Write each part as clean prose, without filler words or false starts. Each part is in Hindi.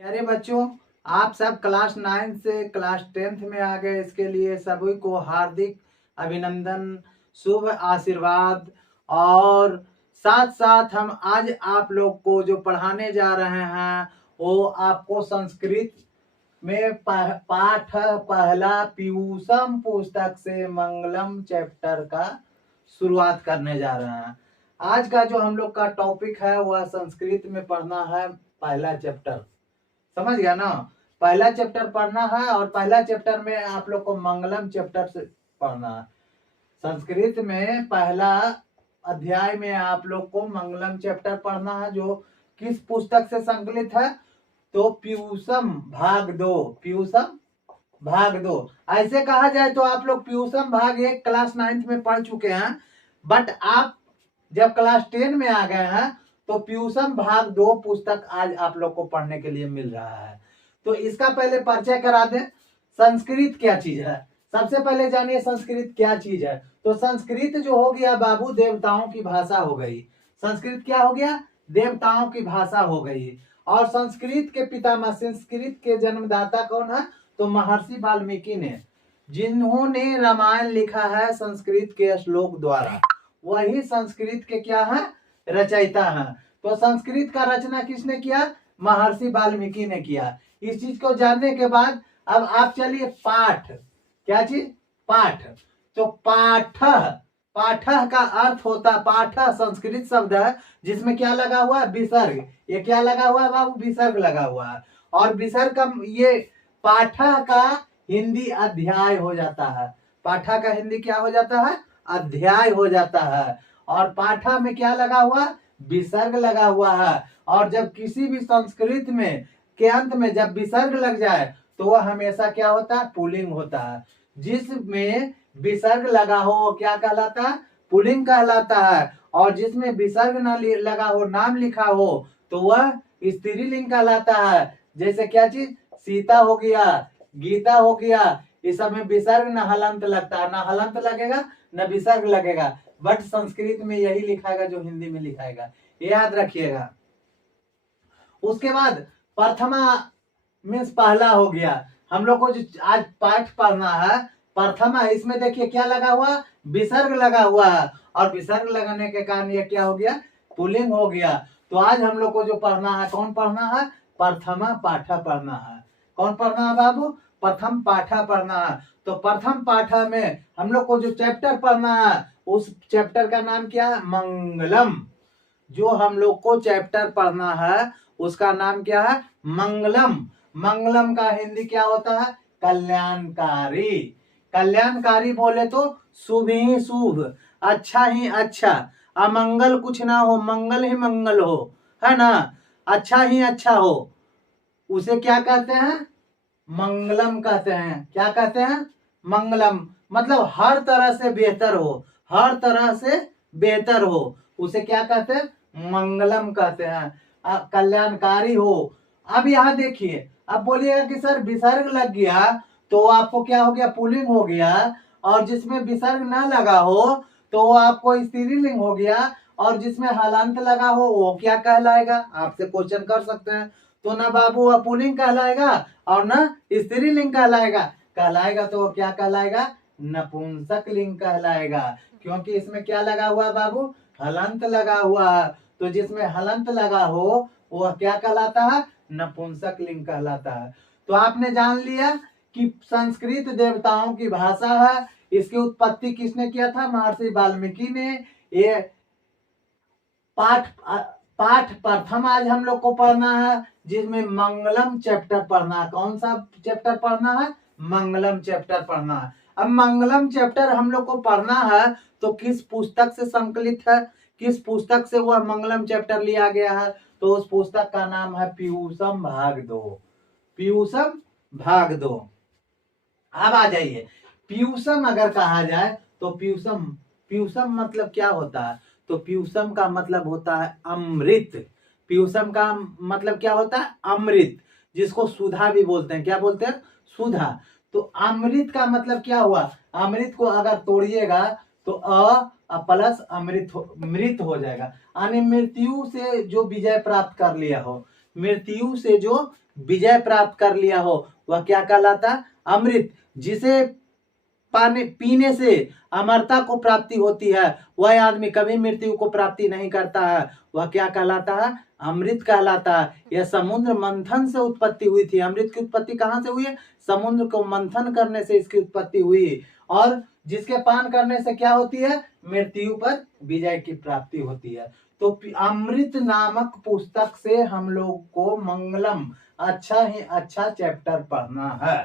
प्यारे बच्चों, आप सब क्लास 9 से क्लास 10th में आ गए। इसके लिए सभी को हार्दिक अभिनंदन, शुभ आशीर्वाद। और साथ साथ हम आज आप लोग को जो पढ़ाने जा रहे हैं वो आपको संस्कृत में पाठ पहला पीयूषम पुस्तक से मंगलम चैप्टर का शुरुआत करने जा रहे हैं। आज का जो हम लोग का टॉपिक है वह संस्कृत में पढ़ना है पहला चैप्टर। समझ गया ना? पहला चैप्टर पढ़ना है और पहला चैप्टर में आप लोग को मंगलम चैप्टर से पढ़ना है। संस्कृत में पहला अध्याय में आप लोग को मंगलम चैप्टर पढ़ना है, जो किस पुस्तक से संकलित है? तो पीयूषम भाग 2। पीयूषम भाग 2 ऐसे कहा जाए तो आप लोग पीयूषम भाग 1 क्लास 9th में पढ़ चुके हैं, बट आप जब क्लास 10 में आ गए हैं तो पीयूषम भाग 2 पुस्तक आज आप लोग को पढ़ने के लिए मिल रहा है। तो इसका पहले परिचय करा दें, संस्कृत क्या चीज है। सबसे पहले जानिए संस्कृत क्या चीज है। तो संस्कृत जो हो गया बाबू, देवताओं की भाषा हो गई। संस्कृत क्या हो गया? देवताओं की भाषा हो गई। और संस्कृत के पितामह, संस्कृत के जन्मदाता कौन है? तो महर्षि वाल्मीकि ने, जिन्होंने रामायण लिखा है संस्कृत के श्लोक द्वारा, वही संस्कृत के क्या है? रचयिता है। तो संस्कृत का रचना किसने किया? महर्षि वाल्मीकि ने किया। इस चीज को जानने के बाद अब आप चलिए पाठ, क्या चीज? पाठ। तो पाठ, पाठ का अर्थ होता, पाठ संस्कृत शब्द है जिसमें क्या लगा हुआ है? विसर्ग। ये क्या लगा हुआ है बाबू? विसर्ग लगा हुआ है। और विसर्ग का ये पाठ का हिंदी अध्याय हो जाता है। पाठा का हिंदी क्या हो जाता है? अध्याय हो जाता है। और पाठा में क्या लगा हुआ? विसर्ग लगा हुआ है। और जब किसी भी संस्कृत में के अंत में जब विसर्ग लग जाए तो वह हमेशा क्या होता है? पुल्लिंग होता है। जिसमें विसर्ग लगा हो वो क्या कहलाता है? पुल्लिंग कहलाता है। और जिसमें विसर्ग न लगा हो, नाम लिखा हो, तो वह स्त्रीलिंग कहलाता है। जैसे क्या चीज? सीता हो गया, गीता हो गया। इस सब में विसर्ग न हलंत लगता है, न हलंत लगेगा न विसर्ग लगेगा। बट संस्कृत में यही लिखाएगा जो हिंदी में लिखाएगा, ये याद रखिएगा। उसके बाद प्रथमा मीन्स पहला हो गया। हम लोग को जो आज पाठ पढ़ना है प्रथमा, इसमें देखिए क्या लगा हुआ? विसर्ग लगा हुआ है। और विसर्ग लगाने के कारण ये क्या हो गया? पुल्लिंग हो गया। तो आज हम लोग को जो पढ़ना है, कौन पढ़ना है? प्रथमा पाठा पढ़ना है। कौन पढ़ना है बाबू? प्रथम पाठा पढ़ना है। तो प्रथम पाठा में हम लोग को जो चैप्टर पढ़ना है उस चैप्टर का नाम क्या है? मंगलम। जो हम लोग को चैप्टर पढ़ना है उसका नाम क्या है? मंगलम। मंगलम का हिंदी क्या होता है? कल्याणकारी। कल्याणकारी बोले तो शुभ ही शुभ, अच्छा ही अच्छा, अमंगल कुछ ना हो, मंगल ही मंगल हो, है ना? अच्छा ही अच्छा हो, उसे क्या कहते हैं? मंगलम कहते हैं। क्या कहते हैं? मंगलम। मतलब हर तरह से बेहतर हो, हर तरह से बेहतर हो, उसे क्या कहते हैं? मंगलम कहते हैं। कल्याणकारी हो। अब यहाँ देखिए, अब बोलिएगा कि सर विसर्ग लग गया तो आपको क्या हो गया? पुल्लिंग हो गया। और जिसमें विसर्ग ना लगा हो तो वो आपको स्त्रीलिंग हो गया। और जिसमें हलांत लगा हो वो क्या कहलाएगा? आपसे क्वेश्चन कर सकते हैं। तो ना बाबू वह पुल्लिंग कहलाएगा और ना स्त्रीलिंग कहलाएगा। कहलाएगा तो क्या कहलाएगा? नपुंसक लिंग कहलाएगा। क्योंकि इसमें क्या लगा हुआ बाबू? हलंत लगा हुआ। तो जिसमें हलंत लगा हो वह क्या कहलाता है? नपुंसक लिंग कहलाता है। तो आपने जान लिया कि संस्कृत देवताओं की भाषा है। इसकी उत्पत्ति किसने किया था? महर्षि वाल्मीकि ने। ये पाठ पाठ प्रथम आज हम लोग को पढ़ना है, जिसमें मंगलम चैप्टर पढ़ना है। कौन सा चैप्टर पढ़ना है? मंगलम चैप्टर पढ़ना है। अब मंगलम चैप्टर हम लोग को पढ़ना है तो किस पुस्तक से संकलित है? किस पुस्तक से वह मंगलम चैप्टर लिया गया है? तो उस पुस्तक का नाम है पीयूषम भाग 2। पीयूषम भाग 2। अब आ जाइए, पीयूषम अगर कहा जाए तो पीयूषम, पीयूषम मतलब क्या होता है? तो पीयूषम का मतलब होता है अमृत। पीयूषम का मतलब क्या होता है? अमृत, जिसको सुधा भी बोलते हैं। क्या बोलते हैं? सुधा। तो अमृत का मतलब क्या हुआ? अमृत को अगर तोड़िएगा तो प्लस अमृत मृत हो जाएगा। यानी मृत्यु से जो विजय प्राप्त कर लिया हो, मृत्यु से जो विजय प्राप्त कर लिया हो वह क्या कहलाता है? अमृत। जिसे पीने से अमरता को प्राप्ति होती है, वह आदमी कभी मृत्यु को प्राप्ति नहीं करता है, वह क्या कहलाता है? अमृत कहलाता है। यह समुद्र मंथन से उत्पत्ति हुई थी। अमृत की उत्पत्ति कहां से हुई है? समुद्र को मंथन करने से इसकी उत्पत्ति हुई। और जिसके पान करने से क्या होती है? मृत्यु पर विजय की प्राप्ति होती है। तो अमृत नामक पुस्तक से हम लोग को मंगलम अच्छा ही अच्छा चैप्टर पढ़ना है।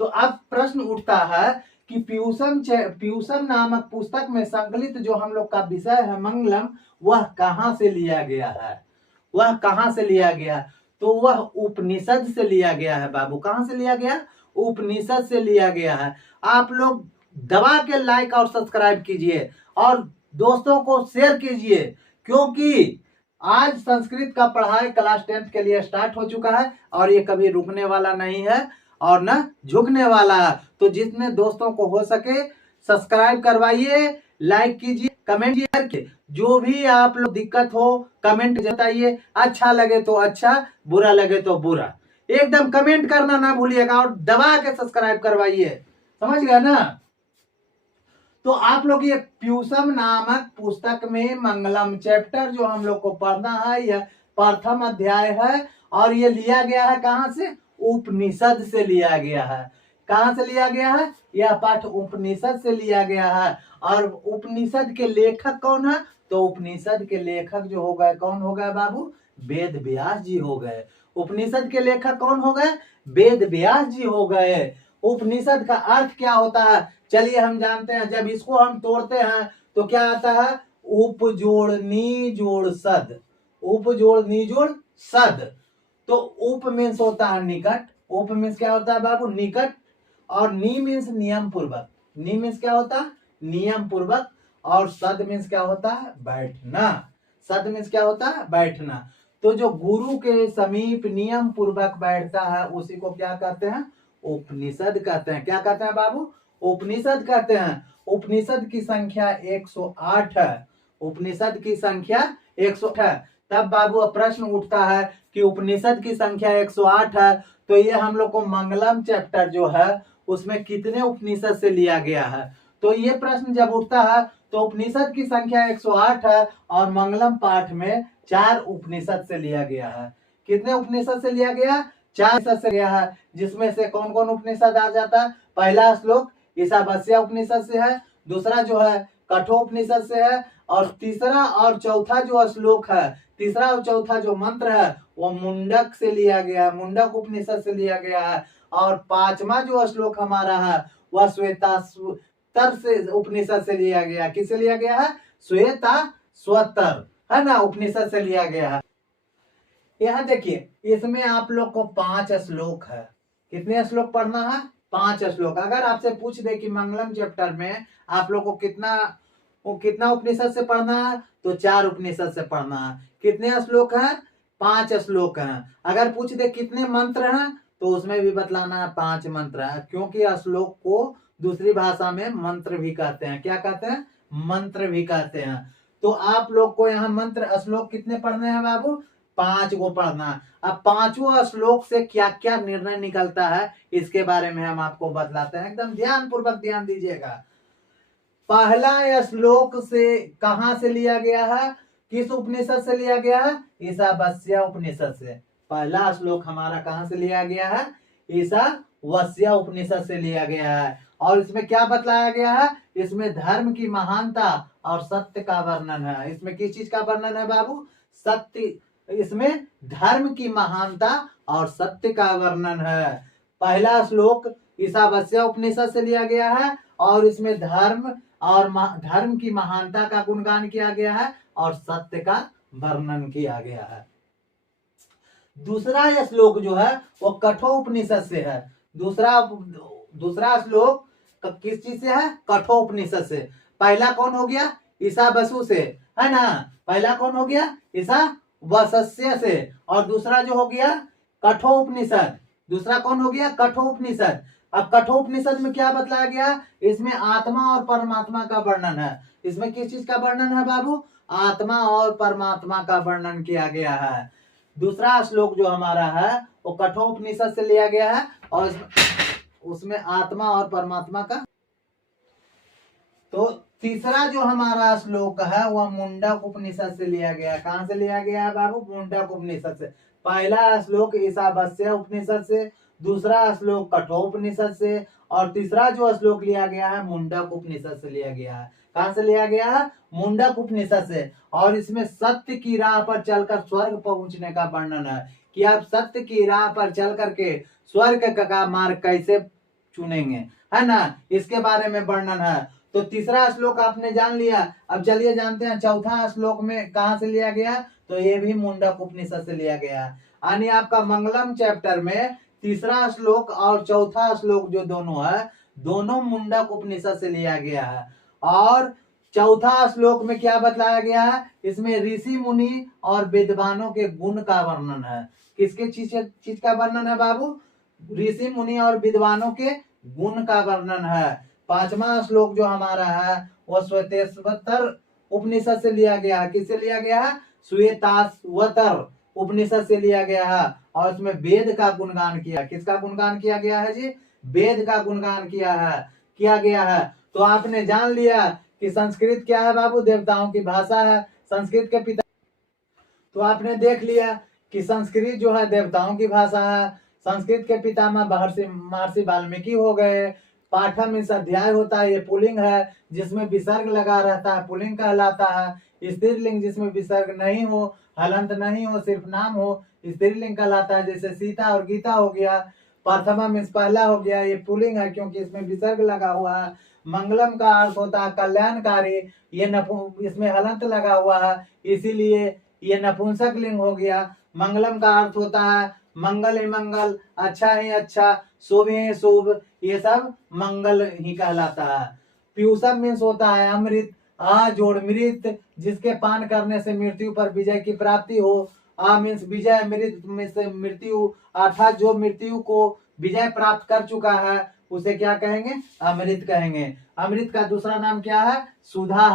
तो अब प्रश्न उठता है कि पीयूषम नामक पुस्तक में संकलित जो हम लोग का विषय है मंगलम, वह कहां से लिया गया है? वह कहां से लिया गया? तो वह उपनिषद से लिया गया है बाबू। कहां से लिया गया? उपनिषद से लिया गया है। आप लोग दबा के लाइक और सब्सक्राइब कीजिए और दोस्तों को शेयर कीजिए, क्योंकि आज संस्कृत का पढ़ाई क्लास 10th के लिए स्टार्ट हो चुका है और ये कभी रुकने वाला नहीं है और न झुकने वाला है। तो जितने दोस्तों को हो सके सब्सक्राइब करवाइए, लाइक कीजिए, कमेंट कीजिए। जो भी आप लोग दिक्कत हो कमेंट जताइए। अच्छा लगे तो अच्छा, बुरा लगे तो बुरा, एकदम कमेंट करना ना भूलिएगा और दबा के सब्सक्राइब करवाइए। समझ गए ना? तो आप लोग ये पीयूषम नामक पुस्तक में मंगलम चैप्टर जो हम लोग को पढ़ना है, यह प्रथम अध्याय है और ये लिया गया है कहां से? उपनिषद से लिया गया है। कहां से लिया गया है? यह पाठ उपनिषद से लिया गया है। और उपनिषद के लेखक कौन है? तो उपनिषद के लेखक जो हो गए, कौन हो गए बाबू? वेद व्यास जी हो गए। उपनिषद के लेखक कौन हो गए? वेद व्यास जी हो गए। उपनिषद का अर्थ क्या होता है? चलिए हम जानते हैं। जब इसको हम तोड़ते हैं तो क्या आता है? उप जोड़ नी जोड़ सद। उप जोड़ नी जोड़ सद। तो उप मीन्स होता है निकट। उप मीन्स क्या होता है बाबू? निकट। और नी मीन्स नियम पूर्वक। नी मीन्स क्या होता है? नियम पूर्वक। और सद मीन्स क्या होता है? बैठना। सद मीन्स क्या होता है? बैठना। तो जो गुरु के समीप नियम पूर्वक बैठता है उसी को क्या कहते हैं? उपनिषद कहते हैं। क्या कहते हैं बाबू? उपनिषद कहते हैं। उपनिषद की संख्या 108 है। उपनिषद की संख्या 108 है। तब बाबू प्रश्न उठता है कि उपनिषद की संख्या 108 है तो ये हम लोग को मंगलम चैप्टर जो है उसमें कितने उपनिषद से लिया गया है? तो ये प्रश्न जब उठता है तो उपनिषद की संख्या 108 है और मंगलम पाठ में 4 उपनिषद से लिया गया है। कितने उपनिषद से लिया गया? 4 उपनिषद से लिया है। जिसमें से कौन कौन उपनिषद आ जाता है? पहला श्लोक ईशावास्य उपनिषद से है, दूसरा जो है कठोपनिषद से है और तीसरा और चौथा जो श्लोक है, तीसरा और चौथा जो मंत्र है वो मुंडक से लिया गया है, मुंडक उपनिषद से लिया गया है। और पांचवा जो श्लोक हमारा है वह श्वेताश्वतर से उपनिषद से लिया गया। किससे लिया गया है? श्वेताश्वतर है ना, उपनिषद से लिया गया है। यहाँ देखिए इसमें आप लोग को 5 श्लोक है। कितने श्लोक पढ़ना है? 5 श्लोक। अगर आपसे पूछ दे कि मंगलम चैप्टर में आप लोग को कितना उपनिषद से पढ़ना है तो 4 उपनिषद से पढ़ना है। कितने श्लोक हैं? 5 श्लोक हैं। अगर पूछ दे कितने मंत्र हैं तो उसमें भी बतलाना है 5 मंत्र है, क्योंकि श्लोक को दूसरी भाषा में मंत्र भी कहते हैं। क्या कहते हैं? मंत्र भी कहते हैं। तो आप लोग को यहाँ मंत्र श्लोक कितने पढ़ने हैं बाबू? 5 को पढ़ना। अब 5वां श्लोक से क्या क्या निर्णय निकलता है इसके बारे में हम आपको बतलाते हैं। एकदम ध्यान पूर्वक ध्यान दीजिएगा। पहला श्लोक से कहां से लिया गया है? किस उपनिषद से लिया गया है? ईशावास्य उपनिषद से। पहला श्लोक हमारा कहां से लिया गया है? ईशावास्य उपनिषद से लिया गया है। और इसमें क्या बतलाया गया है? इसमें धर्म की महानता और सत्य का वर्णन है। इसमें किस चीज का वर्णन है बाबू? सत्य। इसमें धर्म की महानता और सत्य का वर्णन है। पहला श्लोक ईशावास्य उपनिषद से लिया गया है और इसमें धर्म की महानता का गुणगान किया गया है और सत्य का वर्णन किया गया है। दूसरा यह श्लोक जो है वो कठोपनिषद से है। दूसरा श्लोक किस चीज से है? कठोपनिषद से। पहला कौन हो गया? ईशावासु से, है ना। पहला कौन हो गया? ईशावास्य से। और दूसरा जो हो गया कठोपनिषद। दूसरा कौन हो गया? कठोपनिषद। अब कठोपनिषद में क्या बतलाया गया? इसमें आत्मा और परमात्मा का वर्णन है। इसमें किस चीज का वर्णन है बाबू? आत्मा और परमात्मा का वर्णन किया गया है। दूसरा श्लोक जो हमारा है वो कठोपनिषद से लिया गया है और उसमें आत्मा और परमात्मा का। तो तीसरा जो हमारा श्लोक है वह मुंडक उपनिषद से लिया गया है। कहां से लिया गया है बाबू? मुंडक उपनिषद से। पहला श्लोक ईशावास्य उपनिषद से, दूसरा श्लोक कठोपनिषद से और तीसरा जो श्लोक लिया गया है मुंडक उपनिषद से लिया गया है। कहां से लिया गया है? मुंडक उपनिषद से। और इसमें सत्य की राह पर चलकर स्वर्ग पहुंचने का वर्णन है कि आप सत्य की राह पर चल करके स्वर्ग का मार्ग कैसे चुनेंगे, है ना, इसके बारे में वर्णन है। तो तीसरा श्लोक आपने जान लिया। अब चलिए जानते हैं चौथा श्लोक में कहां से लिया गया। तो ये भी मुंडक उपनिषद से लिया गया। यानी आपका मंगलम चैप्टर में तीसरा श्लोक और चौथा श्लोक जो दोनों है, दोनों मुंडक उपनिषद से लिया गया है। और चौथा श्लोक में क्या बतलाया गया है? इसमें ऋषि मुनि और विद्वानों के गुण का वर्णन है। किसके चीज का वर्णन है बाबू? ऋषि मुनि और विद्वानों के गुण का वर्णन है। पांचवा श्लोक जो हमारा है वह श्वेताश्वतर उपनिषद से लिया गया है। किससे लिया गया है? श्वेताश्वतर उपनिषद से लिया गया है और उसमें वेद का गुणगान किया। किसका गुणगान किया गया है जी? वेद का गुणगान किया गया है। तो आपने जान लिया कि संस्कृत क्या है बाबू? देवताओं की भाषा है। संस्कृत के पिता, तो आपने देख लिया कि संस्कृत जो है देवताओं की भाषा है। संस्कृत के पितामह महर्षि वाल्मीकि हो गए। पाठम इस अध्याय होता है, ये पुलिंग है जिसमें विसर्ग लगा रहता है, पुलिंग कहलाता है। स्त्रीलिंग जिसमें विसर्ग नहीं हो, हलंत नहीं हो, सिर्फ नाम हो, स्त्रीलिंग कहलाता है। जैसे सीता और गीता हो गया। प्रथमा मीन्स पहला हो गया, ये पुलिंग है क्योंकि इसमें विसर्ग लगा हुआ है। मंगलम का अर्थ होता है कल्याणकारी, ये इसमें हलंत लगा हुआ है इसीलिए ये नपुंसक लिंग हो गया। मंगलम का अर्थ होता है मंगल ही मंगल, अच्छा ही अच्छा, शुभ ही शुभ, ये सब मंगल ही कहलाता है। पीयूषम मीन्स होता है अमृत, आ जोड़ मृत, जिसके पान करने से मृत्यु पर विजय की प्राप्ति हो। आ मीन्स विजय, मृत मीन्स मृत्यु, अर्थात जो मृत्यु को विजय प्राप्त कर चुका है उसे क्या कहेंगे? अमृत कहेंगे। अमृत का दूसरा नाम क्या है? सुधा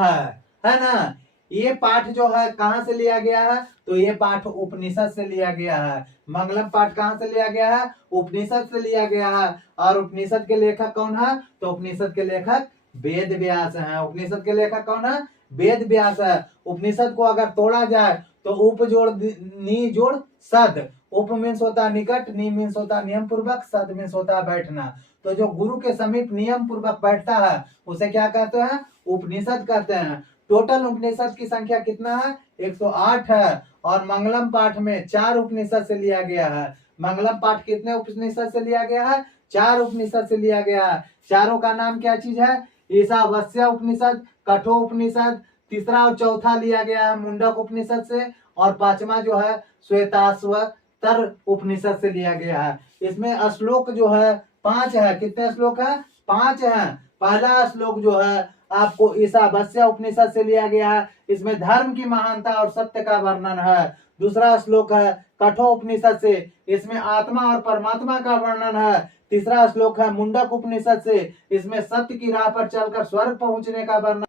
है ना। ये पाठ जो है कहां से लिया गया है? तो ये पाठ उपनिषद से लिया गया है। मंगलम पाठ कहां से लिया गया है? उपनिषद से लिया गया है। और उपनिषद के लेखक कौन है? तो उपनिषद के लेखक वेद व्यास हैं। उपनिषद के लेखक कौन है? वेद व्यास है। उपनिषद को अगर तोड़ा जाए तो उप जोड़ नी जोड़ सद। उप मीन्स होता है निकट, नी मीन्स होता है नियम पूर्वक, सद मीन्स होता है बैठना। तो जो गुरु के समीप नियम पूर्वक बैठता है उसे क्या कहते हैं? उपनिषद कहते हैं। टोटल उपनिषद की संख्या कितना है? 108 है। और मंगलम पाठ में 4 उपनिषद से लिया गया है। मंगलम पाठ कितने उपनिषद से लिया गया है? 4 उपनिषद से लिया गया है। चारों का नाम क्या चीज है? ईशावास्य उपनिषद, कठोपनिषद, तीसरा और चौथा लिया गया है मुंडक उपनिषद से और पांचवा जो है श्वेताश्वतर उपनिषद से लिया गया है। इसमें श्लोक जो है 5 है। कितने श्लोक है? 5 है। पहला श्लोक जो है आपको ईशावास्य उपनिषद से लिया गया है। इसमें धर्म की महानता और सत्य का वर्णन है। दूसरा श्लोक है कठोपनिषद से, इसमें आत्मा और परमात्मा का वर्णन है। तीसरा श्लोक है मुंडक उपनिषद से, इसमें सत्य की राह पर चलकर स्वर्ग पहुंचने का वर्णन।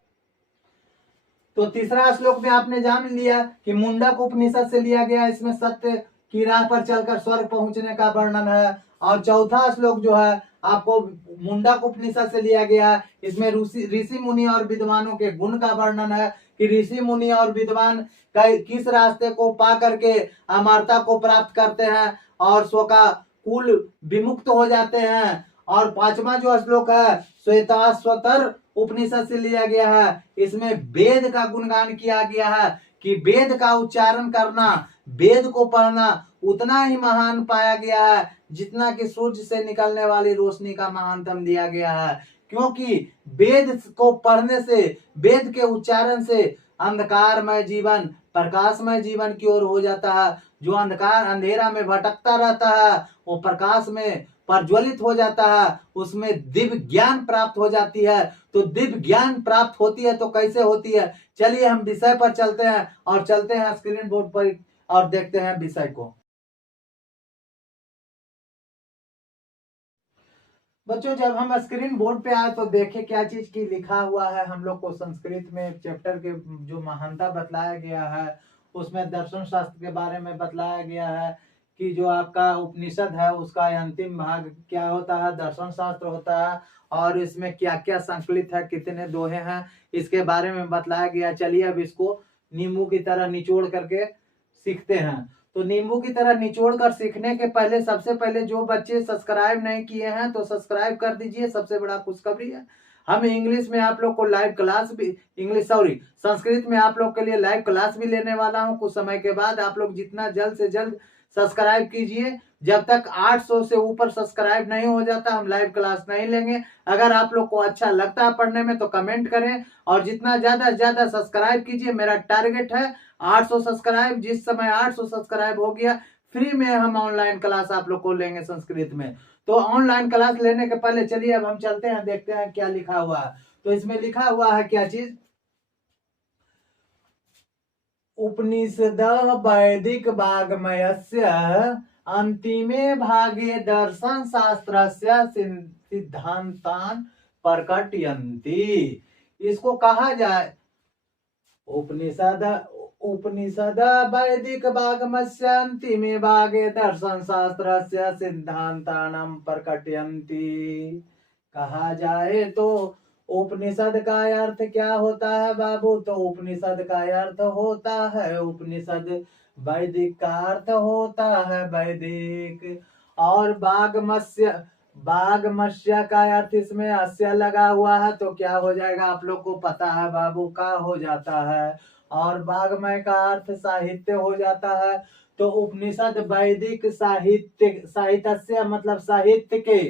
तो तीसरा श्लोक में आपने जान लिया कि मुंडक उपनिषद से लिया गया, इसमें सत्य की राह पर चलकर स्वर्ग पहुंचने का वर्णन है। और चौथा श्लोक जो है आपको मुंडक उपनिषद से लिया गया है। इसमें ऋषि मुनि और विद्वानों के गुण का वर्णन है कि ऋषि मुनि और विद्वान किस रास्ते को पा करके अमरता को प्राप्त करते हैं और स्व का कुल विमुक्त हो जाते हैं। और पांचवा जो श्लोक है श्वेताश्वतर उपनिषद से लिया गया है। इसमें वेद का गुणगान किया गया है कि वेद का उच्चारण करना, वेद को पढ़ना उतना ही महान पाया गया है जितना कि सूर्य से निकलने वाली रोशनी का महानतम दिया गया है। क्योंकि वेद को पढ़ने से, वेद के उच्चारण से अंधकारमय जीवन प्रकाशमय जीवन की ओर हो जाता है। जो अंधेरा में भटकता रहता है वो प्रकाश में प्रज्वलित हो जाता है, उसमें दिव्य ज्ञान प्राप्त हो जाती है। तो दिव्य ज्ञान प्राप्त होती है तो कैसे होती है? चलिए हम विषय पर चलते हैं और चलते हैं स्क्रीन बोर्ड पर और देखते हैं विषय को। बच्चों जब हम स्क्रीन बोर्ड पे आए तो देखे क्या चीज की लिखा हुआ है। हम लोग को संस्कृत में चैप्टर के जो महानता बतलाया गया है उसमें दर्शन शास्त्र के बारे में बतलाया गया है कि जो आपका उपनिषद है उसका अंतिम भाग क्या होता है, दर्शन शास्त्र होता है, और इसमें क्या क्या संकलित है, कितने दोहे हैं, इसके बारे में बतलाया गया। चलिए अब इसको नींबू की तरह निचोड़ करके सीखते हैं। तो नींबू की तरह निचोड़ कर सीखने के पहले सबसे पहले जो बच्चे सब्सक्राइब नहीं किए हैं तो सब्सक्राइब कर दीजिए, सबसे बड़ा खुशखबरी है। हम इंग्लिश में आप लोग को लाइव क्लास भी, संस्कृत में आप लोग के लिए लाइव क्लास भी लेने वाला हूं कुछ समय के बाद। आप लोग जितना जल्द से जल्द सब्सक्राइब कीजिए। जब तक 800 से ऊपर सब्सक्राइब नहीं हो जाता हम लाइव क्लास नहीं लेंगे। अगर आप लोग को अच्छा लगता है पढ़ने में तो कमेंट करें, और जितना ज्यादा से ज्यादा सब्सक्राइब कीजिए। मेरा टारगेट है 800 सब्सक्राइब। जिस समय 800 सब्सक्राइब हो गया फ्री में हम ऑनलाइन क्लास आप लोग को लेंगे संस्कृत में। तो ऑनलाइन क्लास लेने के पहले चलिए अब हम चलते हैं, देखते हैं क्या लिखा हुआ है। तो इसमें लिखा हुआ है क्या चीज, उपनिषद वैदिक वाग्मयस्य अंतिमे भागे दर्शन शास्त्रस्य सिद्धांतान प्रकटयन्ति। इसको कहा जाए उपनिषद उपनिषद वैदिक वाग्मस्य अंतिमे भागे दर्शन शास्त्रस्य सिद्धांतानां प्रकटयन्ति। कहा जाए तो उपनिषद का अर्थ क्या होता है बाबू, तो उपनिषद का अर्थ होता है उपनिषद, वैदिक का अर्थ होता है वैदिक, और वाग्मस्य का अर्थ इसमें अस्य लगा हुआ है तो क्या हो जाएगा आप लोग को पता है बाबू, का हो जाता है। और वाग्मय का अर्थ साहित्य हो जाता है। तो उपनिषद वैदिक साहित्य मतलब साहित्य के,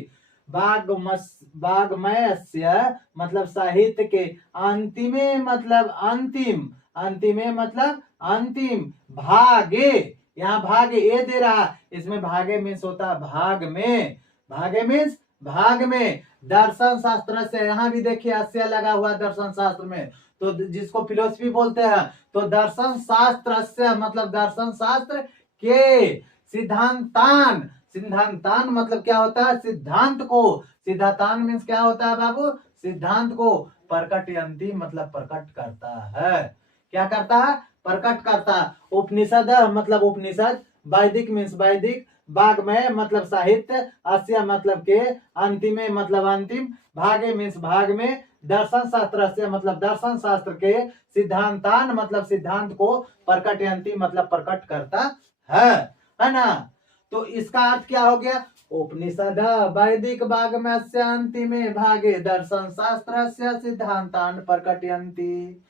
वाग्मयस्य मतलब साहित्य के, अंतिमे मतलब अंतिम, अंतिमे मतलब अंतिम, भागे, यहाँ भागे ए दे रहा, इसमें भागे मीन्स होता है भाग में, भागे मीन्स भाग में, दर्शन शास्त्र से, यहाँ भी देखिए अस्य लगा हुआ दर्शन शास्त्र में, तो जिसको फिलोसफी बोलते हैं। तो दर्शन शास्त्र से मतलब दर्शन शास्त्र के, सिद्धांतान, सिद्धांतान मतलब क्या होता है, सिद्धांत को, सिद्धांतान मीन्स क्या होता है बाबू, सिद्धांत को, प्रकटयन्ति मतलब प्रकट करता है। क्या करता है, प्रकट करता है। उपनिषद मतलब उपनिषद, वैदिक मीन्स वैदिक, वाग्मय मतलब साहित्य, अस्य मतलब के, अंतिमे मतलब अंतिम, भागे मीन्स भाग में, दर्शन शास्त्र से मतलब दर्शन शास्त्र के, सिद्धांतान मतलब सिद्धांत को, प्रकटयन्ति मतलब प्रकट करता है ना। तो इसका अर्थ क्या हो गया, उपनिषद वैदिक वाग्मयस्य अंतिमे भागे दर्शन शास्त्रस्य सिद्धांतान प्रकटयन्ति।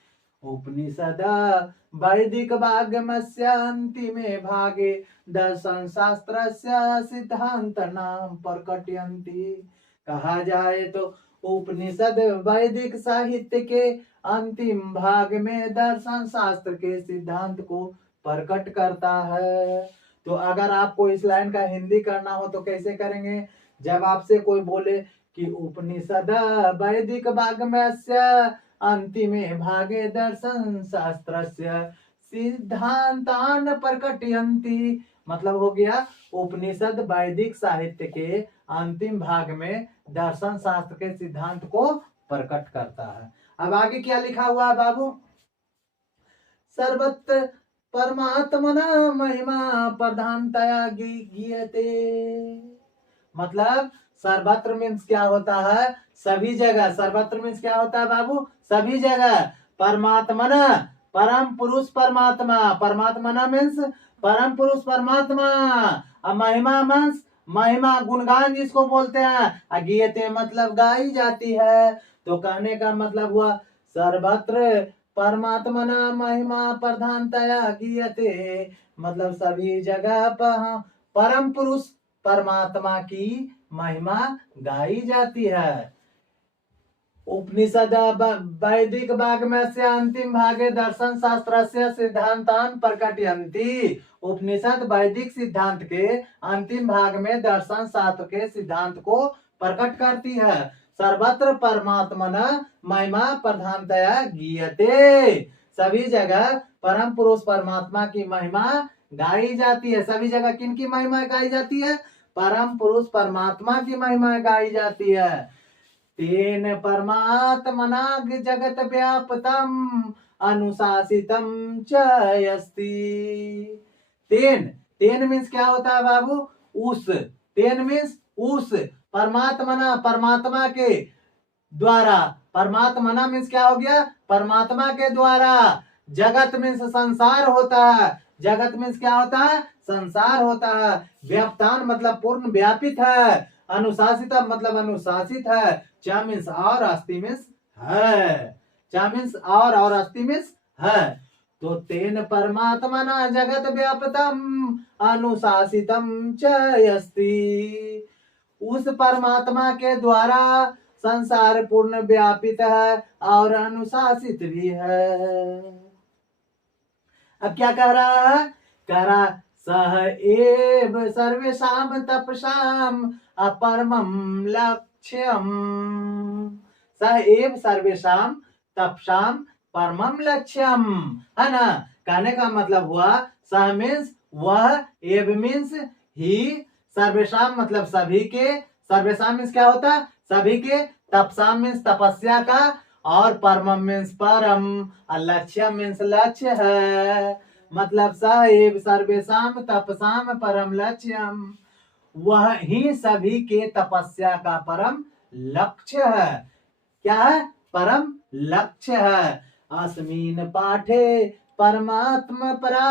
उपनिषद वैदिक वाग्मयस्य अंतिमे भागे दर्शन शास्त्रस्य सिद्धांतानां प्रकटयन्ति। कहा जाए तो उपनिषद वैदिक साहित्य के अंतिम भाग में दर्शन शास्त्र के सिद्धांत को प्रकट करता है। तो अगर आपको इस लाइन का हिंदी करना हो तो कैसे करेंगे, जब आपसे कोई बोले कि उपनिषद वैदिक वाग्मयस्य अंतिमे भागे दर्शन शास्त्रस्य सिद्धांतान प्रकटयन्ति, मतलब हो गया उपनिषद वैदिक साहित्य के अंतिम भाग में दर्शन शास्त्र के सिद्धांत को प्रकट करता है। अब आगे क्या लिखा हुआ है बाबू, सर्वत्र परमात्मना महिमा प्रधानतया गीयते, मतलब सर्वत्र मीन्स क्या होता है, सभी जगह, सर्वत्र मीन्स क्या होता है बाबू, सभी जगह, परमात्मना परम पुरुष परमात्मा, परमात्मना मीन्स परम पुरुष परमात्मा, महिमा मीन्स महिमा गुणगान जिसको बोलते हैं, अगीयते मतलब गाई जाती है। तो कहने का मतलब हुआ सर्वत्र परमात्मना महिमा प्रधानतया गीयते, मतलब सभी जगह परम पुरुष परमात्मा की महिमा गाई जाती है। उपनिषद वैदिक वाग्मयस्य अंतिम भागे दर्शन शास्त्रस्य सिद्धांतान प्रकटयन्ति, उपनिषद वैदिक सिद्धांत के अंतिम भाग में दर्शन शास्त्र के सिद्धांत को प्रकट करती है। सर्वत्र परमात्मना महिमा प्रधानतया गीयते, सभी जगह परम पुरुष परमात्मा की महिमा गाई जाती है। सभी जगह किनकी महिमा गाई जाती है, परम पुरुष परमात्मा की महिमा गाई जाती है। तेन परमात्मना जगत व्यापतम अनुशासितम च अस्ति। तेन, तेन मीन्स क्या होता है बाबू? उस, तेन मीन्स उस परमात्मना, परमात्मा के द्वारा, परमात्मना मीन्स क्या हो गया? परमात्मा के द्वारा। जगत मीन्स संसार होता है, जगत मीन्स क्या होता है? संसार होता है। व्याप्तान मतलब पूर्ण व्यापित है, अनुशासित मतलब अनुशासित है, च मीन्स और, अस्ति मीन्स है, च मीन्स और अस्ति मीन्स है। तो तेन परमात्मना जगत व्यापतम अनुशासितम च अस्ति। उस परमात्मा के द्वारा संसार पूर्ण व्यापित है और अनुशासित भी है। अब क्या कह रहा है? कह रहा सह एव सर्वेषां तपसाम अपरमं लक्ष्यम। सह एव सर्वेषां तपसाम परमम लक्ष्यम, है ना? कहने का मतलब हुआ सह मीन्स वह, एव मीन्स ही, सर्वेषां मतलब सभी के, सर्वेषां मीन्स क्या होता है? सभी के, तपसाम मीन्स तपस्या का, और परमम मीन्स परम, लक्ष्य मीन्स लक्ष्य है। मतलब स एव सर्वेषां तपसाम परम लक्ष्यम, वह ही सभी के तपस्या का परम लक्ष्य है। क्या है? परम लक्ष्य है। अस्मिन् पाठे परमात्म परा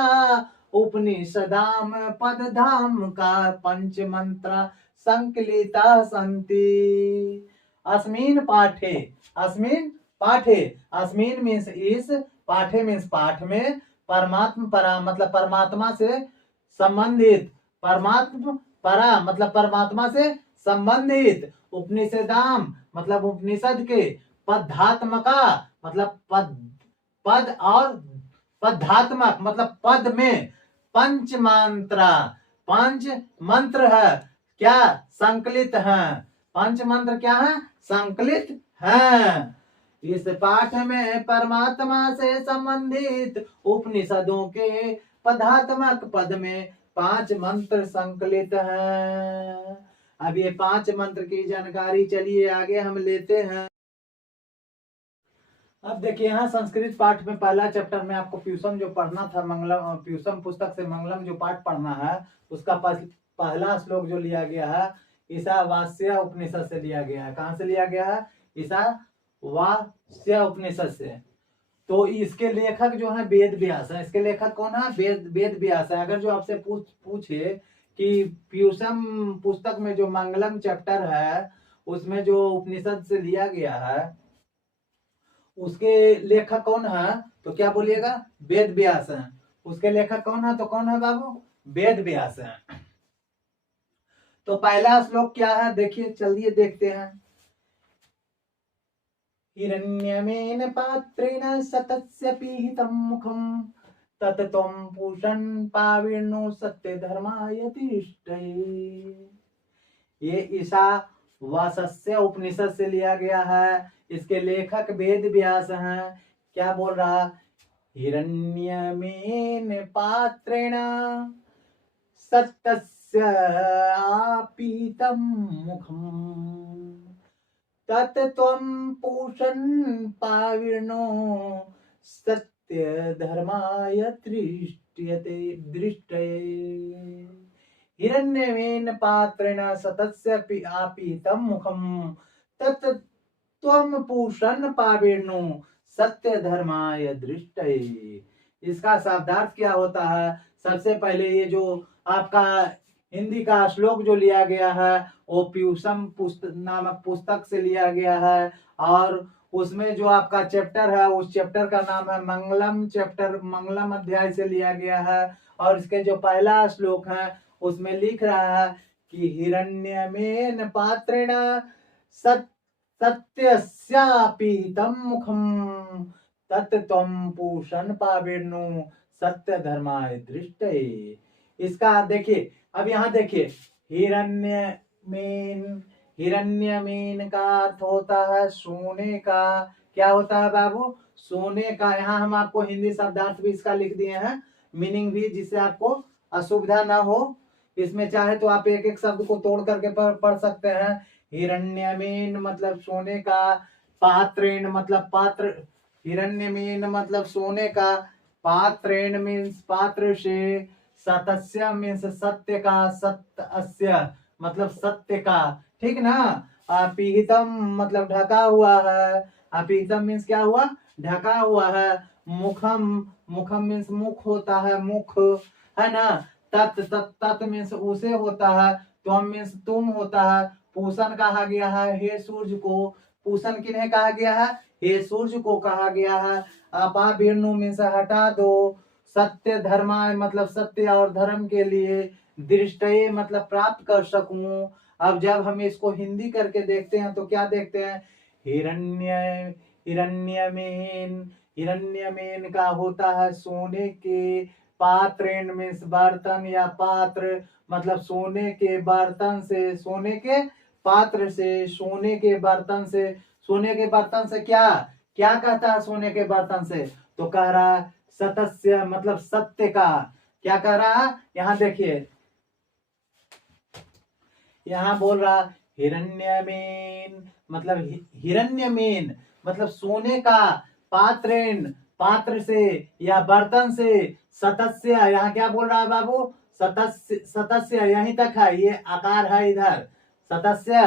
उपनिषदाम पदधाम का पंच मंत्र संकलिता संति। अस्मिन् पाठे, अस्मिन् पाठे, अस्मिन् मीन्स इस, पाठे मीन्स पाठ में, परमात्म परा मतलब परमात्मा से संबंधित, परमात्म परा मतलब परमात्मा से संबंधित, उपनिषदाम मतलब उपनिषद के, पदात्मका मतलब पद, पद और पदात्मक मतलब पद में, पंच मंत्र, पंच मंत्र है, क्या? संकलित है। पंच मंत्र क्या है? संकलित है। इस पाठ में परमात्मा से संबंधित उपनिषदों के पदात्मक पद में 5 मंत्र संकलित हैं। अब ये 5 मंत्र की जानकारी चलिए आगे हम लेते हैं। अब देखिए यहाँ संस्कृत पाठ में पहला चैप्टर में आपको प्यूसम जो पढ़ना था, मंगलम, प्यूसम पुस्तक से मंगलम जो पाठ पढ़ना है, उसका पहला श्लोक जो लिया गया है ईशावास्य उपनिषद से लिया गया है। कहाँ से लिया गया है? ईशावास्य उपनिषद से। तो इसके लेखक जो है वेद व्यास है। इसके लेखक कौन है? वेद व्यास है। अगर जो आपसे पूछे कि प्यूसम पुस्तक में जो मंगलम चैप्टर है उसमें जो उपनिषद से लिया गया है उसके लेखक कौन है, तो क्या बोलिएगा? वेद व्यास है। उसके लेखक कौन है? तो कौन है बाबू? वेद व्यास है। तो पहला श्लोक क्या है देखिए, चलिए देखते हैं। हिरण्यमेन पात्रेण सतस्य पीहितं मुखं तत त्वं पूषन् पाविर्नो सत्य धर्माय तिष्ठये। ये ईशावास्य उपनिषद से लिया गया है। इसके लेखक वेद व्यास हैं। क्या बोल रहा? हिरण्यमेन पात्रेण सत्यस्य आपीतं मुखम् तत् त्वं पूषन् पाविर्नो सत्य धर्माय दृष्टये। हिरण्यमेन पात्रेण सतस्य आपीतं मुखं तत् त्वं पूषन् पाविर्नो सत्य धर्माय दृष्टये। इसका शब्दार्थ क्या होता है? सबसे पहले ये जो आपका हिंदी का श्लोक जो लिया गया है वो प्यूसम नामक पुस्तक से लिया गया है, और उसमें जो आपका चैप्टर है उस चैप्टर का नाम है मंगलम चैप्टर, मंगलम अध्याय से लिया गया है। और इसके जो पहला श्लोक है उसमें लिख रहा है कि हिरण्यमेन पात्रेण सत्यस्यापीतं मुखं तत् त्वं पूषन् पाविर्नो सत्य धर्माय दृष्टये। इसका देखिए, अब यहाँ देखिए, हिरण्यमेन, हिरण्यमेन का अर्थ होता है सोने का। क्या होता है बाबू? सोने का। यहाँ हम आपको हिंदी शब्दार्थ भी इसका लिख दिए हैं, मीनिंग भी, जिससे आपको असुविधा ना हो। इसमें चाहे तो आप एक एक शब्द को तोड़ करके पढ़ सकते हैं। हिरण्यमेन मतलब सोने का, पात्रेण मतलब पात्र, हिरण्यमीन मतलब सोने का, पात्रेण मीन्स पात्र से, सतस्य मीन्स सत्य का, सत्य मतलब सत्य का, ठीक ना। पीहितम मतलब ढका हुआ है, पीहितम मीन्स क्या हुआ, ढका हुआ है। मुखम, मुखम मीन्स मुख होता है, मुख है ना। तत् तत् तत् मीन्स उसे होता है, त्वम मीन्स तुम होता है। पूषण कहा गया है हे सूर्य को, पूषण किन्हें कहा गया है, हे सूर्य को कहा गया है। अपावीर्णु मीन्स हटा दो, सत्य धर्माय मतलब सत्य और धर्म के लिए, दृष्टये मतलब प्राप्त कर सकूं। अब जब हम इसको हिंदी करके देखते हैं तो क्या देखते हैं, हिरण्य, हिरण्यमेन, हिरण्यमेन का होता है सोने के, पात्रेण मीन्स बर्तन या पात्र मतलब सोने के बर्तन से, सोने के पात्र से, सोने के बर्तन से, सोने के बर्तन से क्या क्या कहता है सोने के बर्तन से, तो कह रहा है सतस्य मतलब सत्य का। क्या कह रहा है, यहां देखिए, यहां बोल रहा हिरण्यमेन मतलब हिरण्यमेन मतलब सोने का, पात्रेन पात्र से या बर्तन से, सतस्य यहाँ क्या बोल रहा है बाबू, सतस्य, सतस्य यहीं तक है, ये आकार है इधर, सतस्य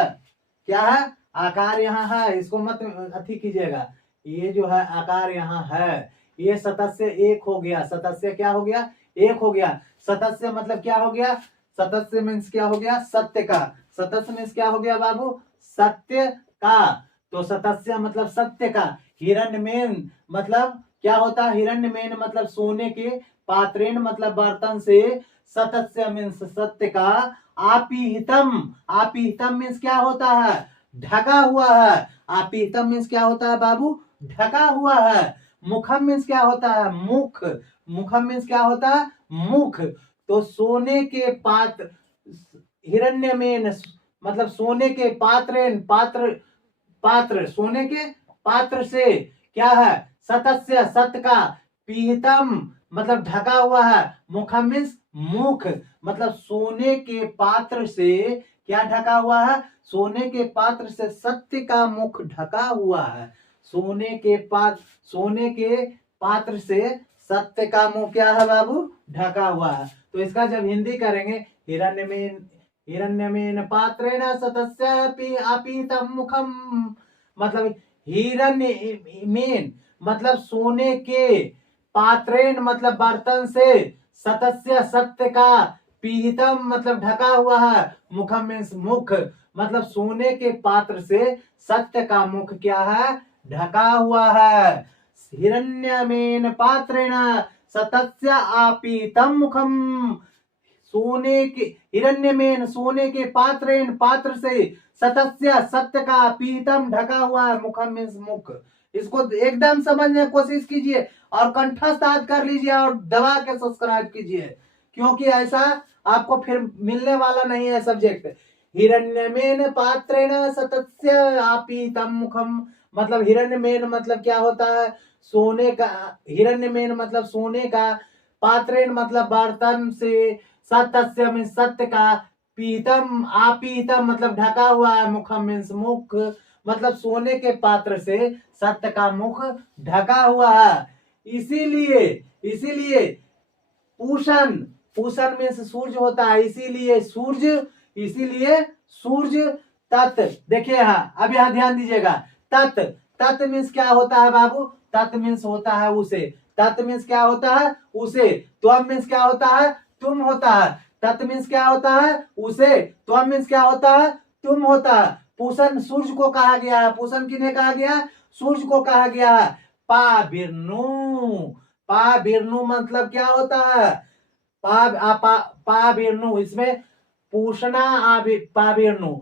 क्या है, आकार यहाँ है, इसको मत अथी कीजिएगा, ये जो है आकार यहाँ है, ये सतस्य एक हो गया, सतस्य क्या हो गया, एक हो गया। सतस्य मतलब क्या हो गया, सतस्य मीन्स क्या हो गया, सत्य का, सतस्य मीन्स क्या हो गया बाबू, सत्य का, तो सतस्य मतलब सत्य का। हिरण्यमेन मतलब क्या होता है, हिरण्यमेन मतलब सोने के, पात्रेण मतलब बर्तन से, सतस्य मीन्स सत्य का, आपीहितम, आपीहितम मीन्स क्या होता है, ढका हुआ है, आपीहितम मीन्स क्या होता है बाबू, ढका हुआ है। मुखम मीन्स क्या होता है, मुख, मुखम मीन्स क्या होता है, मुख। तो सोने के पात्र, हिरण्यमेन मतलब सोने के, पात्रेन पात्र, पात्र सोने के पात्र से क्या है, सतस्य सत्य का, पीहितम मतलब ढका हुआ है, मुखम मीन्स मुख मतलब सोने के पात्र से क्या ढका हुआ है, सोने के पात्र से सत्य का मुख ढका हुआ है। सोने के पात्र, सोने के पात्र से सत्य का मुंह क्या है बाबू, ढका हुआ है। तो इसका जब हिंदी करेंगे, हिरण्यमेन, हिरण्यमेन पात्रेण सतस्य अपीतम मुखम मतलब हिरण्यमेन मतलब सोने के, पात्रेण मतलब बर्तन से, सतस्य सत्य का, पीहितम मतलब ढका हुआ है, मुखम मीन्स मुख मतलब सोने के पात्र से सत्य का मुख क्या है, ढका हुआ है। हिरण्यमेन पात्रेण सतस्य आपीतम मुखम, सोने के, हिरण्यमेन सोने के, पात्रेण पात्र से, सतस्य सत्य का, पीतम ढका हुआ है, मुखम मीन्स मुख। इसको एकदम समझने की कोशिश कीजिए और कंठस्थ याद कर लीजिए और दबा के सब्सक्राइब कीजिए, क्योंकि ऐसा आपको फिर मिलने वाला नहीं है सब्जेक्ट। हिरण्यमेन पात्रेण सतस्य आपीतम मुखम मतलब हिरण्यमेन मतलब क्या होता है, सोने का, हिरण्यमेन मतलब सोने का, पात्रेण मतलब बर्तन से, सतस्य मीन्स सत्य का, पीतम आपीतम मतलब ढका हुआ है, मुखम मीन्स मुख मतलब सोने के पात्र से सत्य का मुख ढका हुआ है। इसीलिए, इसीलिए पूषण, पूषण मीन्स सूर्य होता है, इसीलिए सूर्य, इसीलिए सूर्य तत्, देखिए यहाँ, अब यहाँ ध्यान दीजिएगा, तत्, तत् मीन्स क्या होता है बाबू, तत् मीन्स होता है उसे, तत् मीन्स क्या होता है उसे, त्वम मीन्स क्या होता है तुम होता है, तत् मीन्स क्या होता है उसे, त्वम मीन्स क्या होता है तुम होता है। पूषण सूर्य को कहा गया है, पूषण किन्हें कहा गया है, सूर्य को कहा गया है। पा बिरनु, पा बिरनु मतलब क्या होता है, पा बिरनु, इसमें पूछना पा बिरनु,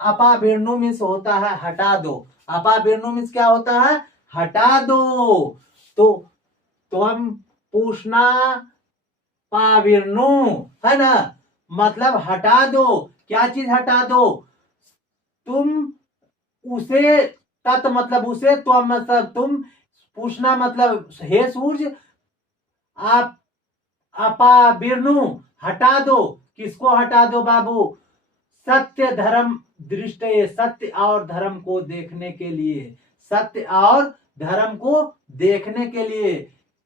अपा बिरनु मीन्स होता है हटा दो, अपा बिरनु मीन्स क्या होता है, हटा दो। तो हम पूछना पाविरनु है ना, मतलब हटा दो, क्या चीज हटा दो, तुम उसे, तत् मतलब उसे, तो मतलब तुम, पूछना मतलब हे सूर्य, आप अपा बिरनु हटा दो, किसको हटा दो बाबू, सत्य धर्म दृष्टि, सत्य और धर्म को देखने के लिए, सत्य और धर्म को देखने के लिए।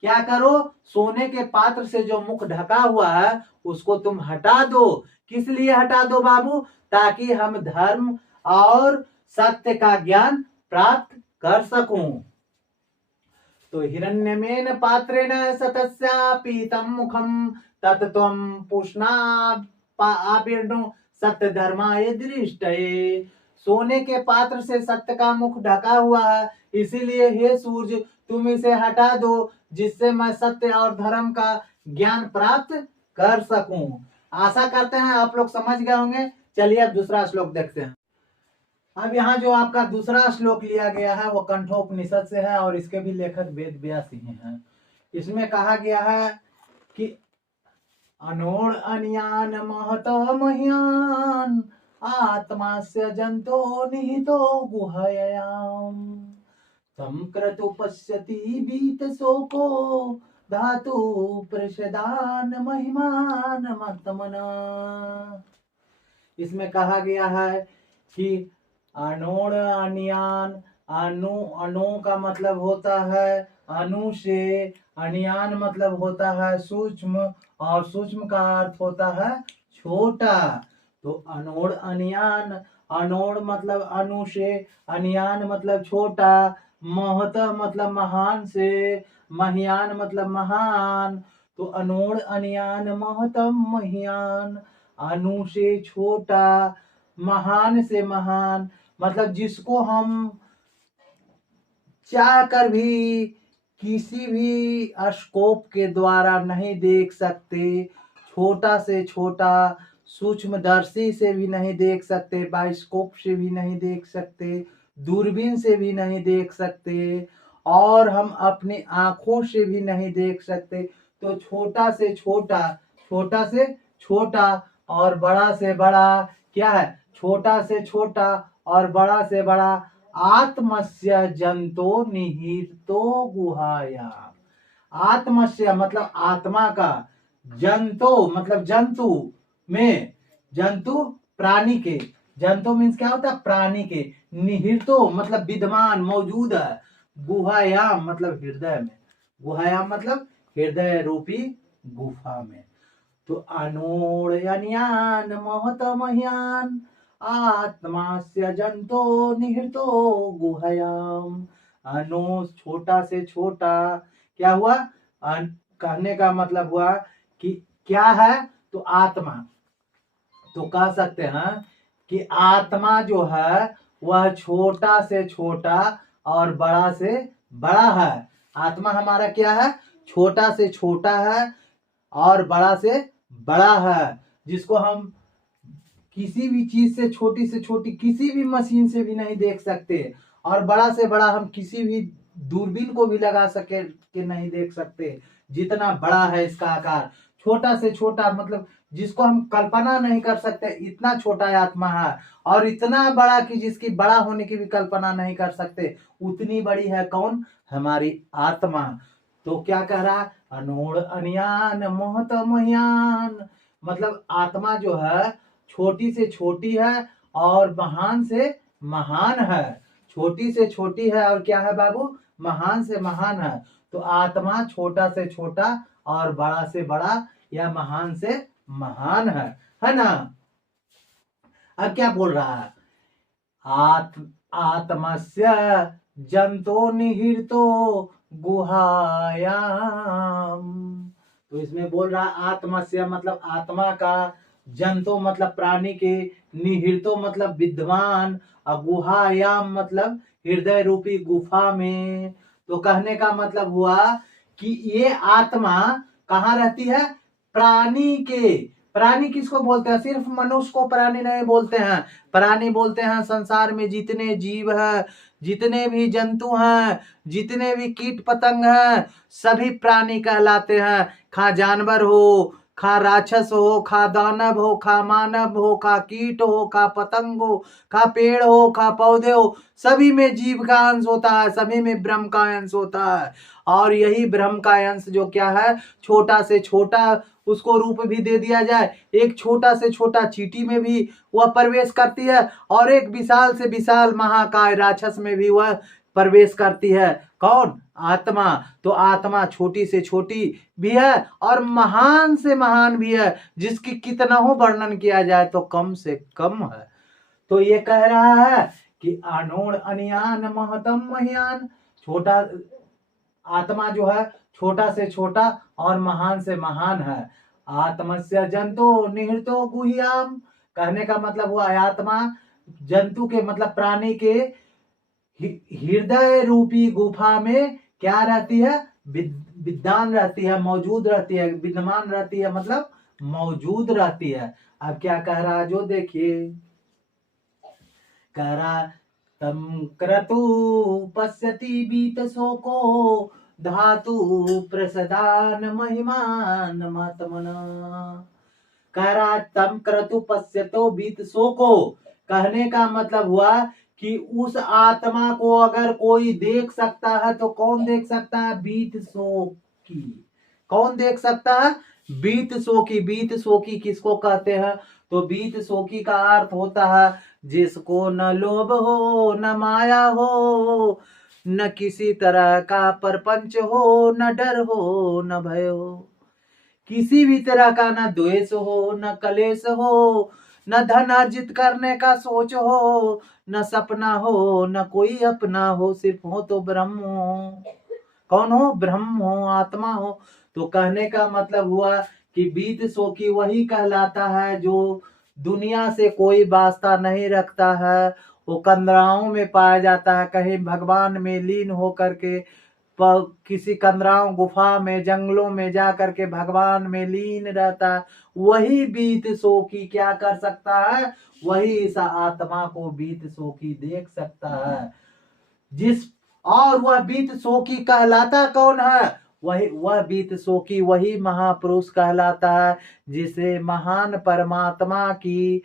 क्या करो, सोने के पात्र से जो मुख ढका हुआ है उसको तुम हटा दो। किस लिए हटा दो बाबू? ताकि हम धर्म और सत्य का ज्ञान प्राप्त कर सकूं। तो हिरण्यमेन पात्रेण सतस्या पीतम मुखम तत्त्वं पुष्णापीर्णो सत्य धर्माय दृष्टये। सोने के पात्र से सत्य का मुख ढका हुआ है, इसीलिए हे सूर्य तुम इसे हटा दो, जिससे मैं सत्य और धर्म का ज्ञान प्राप्त कर सकूं। आशा करते हैं आप लोग समझ गए होंगे। चलिए अब दूसरा श्लोक देखते हैं। अब यहाँ जो आपका दूसरा श्लोक लिया गया है वो कंठोपनिषद से है और इसके भी लेखक वेद व्यास ही हैं। इसमें कहा गया है कि अनोड़ अनियान महतो मह्यान आत्मास्य जंतो निहितो गुहायाम संक्रतु पश्यति बीत शोको धातु प्रसदान महिमान मतमना। इसमें कहा गया है कि अणोण अनियान, अणु का मतलब होता है अणु से, अनियान मतलब होता है सूक्ष्म, और सूक्ष्म का अर्थ होता है छोटा। तो अणोड़ अनियान, अणोड़ मतलब अणु से, अनियान मतलब छोटा, महत मतलब महान से, महियान मतलब महान। तो अणोड़ अनियान महतम महियान, अणु से छोटा, महान से महान, मतलब जिसको हम चाह कर भी किसी भी स्कोप के द्वारा नहीं देख सकते, छोटा से छोटा, सूक्ष्मदर्शी से भी नहीं देख सकते, बाइस्कोप से भी नहीं देख सकते, दूरबीन से भी नहीं देख सकते, और हम अपनी आंखों से भी नहीं देख सकते। तो छोटा से छोटा, छोटा से छोटा और बड़ा से बड़ा क्या है? छोटा से छोटा और बड़ा से बड़ा आत्मस्य जंतो निहितो गुहायाम। आत्मस्य मतलब आत्मा का, जंतो मतलब जंतु में, जंतु प्राणी के, जंतु मीन्स क्या होता है? प्राणी के। निहितो मतलब विद्यमान मौजूद है, गुहायाम मतलब हृदय में, गुहायाम मतलब हृदय रूपी गुफा में। तो अनोड़ अनियान महत मह्यान आत्मास्य जंतो निहितो गुहायाम। अनो छोटा से छोटा, क्या हुआ? कहने का मतलब हुआ कि क्या है? तो आत्मा। तो कह सकते हैं कि आत्मा जो है वह छोटा से छोटा और बड़ा से बड़ा है। आत्मा हमारा क्या है? छोटा से छोटा है और बड़ा से बड़ा है, जिसको हम किसी भी चीज से छोटी किसी भी मशीन से भी नहीं देख सकते, और बड़ा से बड़ा हम किसी भी दूरबीन को भी लगा सके कि नहीं देख सकते, जितना बड़ा है इसका आकार। छोटा से छोटा मतलब जिसको हम कल्पना नहीं कर सकते, इतना छोटा आत्मा है, और इतना बड़ा कि जिसकी बड़ा होने की भी कल्पना नहीं कर सकते, उतनी बड़ी है कौन? हमारी आत्मा। तो क्या कह रहा? अनोड़ अनियान महत मह्यान, मतलब आत्मा जो है छोटी से छोटी है और महान से महान है। छोटी से छोटी है और क्या है बाबू? महान से महान है। तो आत्मा छोटा से छोटा और बड़ा से बड़ा या महान से महान है ना? अब क्या बोल रहा है? आत्मस्य जंतो निहितो गुहायाम। तो इसमें बोल रहा आत्मस्य मतलब आत्मा का, जंतो मतलब प्राणी के, निहितो मतलब विद्वान, और गुहायाम मतलब हृदय रूपी गुफा में। तो कहने का मतलब हुआ कि ये आत्मा कहाँ रहती है? प्राणी के। प्राणी किसको बोलते हैं? सिर्फ मनुष्य को प्राणी नहीं बोलते हैं, प्राणी बोलते हैं संसार में जितने जीव हैं, जितने भी जंतु हैं, जितने भी कीट पतंग हैं, सभी प्राणी कहलाते हैं। खा जानवर हो, खा राक्षस हो, खा दानव हो, खा मानव हो, खा कीट हो, खा पतंग हो, खा पेड़ हो, खा पौधे हो, सभी में जीव का अंश होता है, सभी में ब्रह्म का अंश होता है। और यही ब्रह्म का अंश जो क्या है? छोटा से छोटा, उसको रूप भी दे दिया जाए, एक छोटा से छोटा चींटी में भी वह प्रवेश करती है, और एक विशाल से विशाल महाकाय राक्षस में भी वह प्रवेश करती है। कौन? आत्मा। तो आत्मा छोटी से छोटी भी है और महान से महान भी है, जिसकी कितना हो वर्णन किया जाए तो कम से कम है। तो ये कह रहा है कि अनोण अनियान महतम महियान, छोटा आत्मा जो है छोटा से छोटा और महान से महान है। आत्मस्य जंतु निहितो गुह्याम, कहने का मतलब हुआ आत्मा जंतु के मतलब प्राणी के हृदय रूपी गुफा में क्या रहती है? विद्वान रहती है, मौजूद रहती है, विद्यमान रहती है, मतलब मौजूद रहती है। अब क्या कह रहा है जो देखिए, कह रहा तम क्रतु पश्यति बीत शोको धातु प्रसदान महिमान मतमन। कह रहा तम क्रतु पश्यतो बीत शोको, कहने का मतलब हुआ कि उस आत्मा को अगर कोई देख सकता है तो कौन देख सकता है? बीत शोकी। कौन देख सकता है? बीत शोकी। बीत शोकी किसको कहते हैं? तो बीत शोकी का अर्थ होता है जिसको न लोभ हो, न माया हो, न किसी तरह का परपंच हो, न डर हो, न भय हो, किसी भी तरह का न द्वेष हो, न कलेश हो, न धन अर्जित करने का सोच हो, न सपना हो, न कोई अपना हो, सिर्फ हो तो ब्रह्म हो। कौन हो? ब्रह्म हो, आत्मा हो। तो कहने का मतलब हुआ कि बीत शोकी वही कहलाता है जो दुनिया से कोई वास्ता नहीं रखता है, वो कंदराओं में पाया जाता है, कहीं भगवान में लीन होकर के किसी कंदराओं गुफा में जंगलों में जा करके भगवान में लीन रहता है, वही बीत शोकी क्या कर सकता है? वही इस आत्मा को बीत शोकी देख सकता है। जिस और वह बीत शोकी कहलाता कौन है? वह बीत शोकी वही महापुरुष कहलाता है जिसे महान परमात्मा की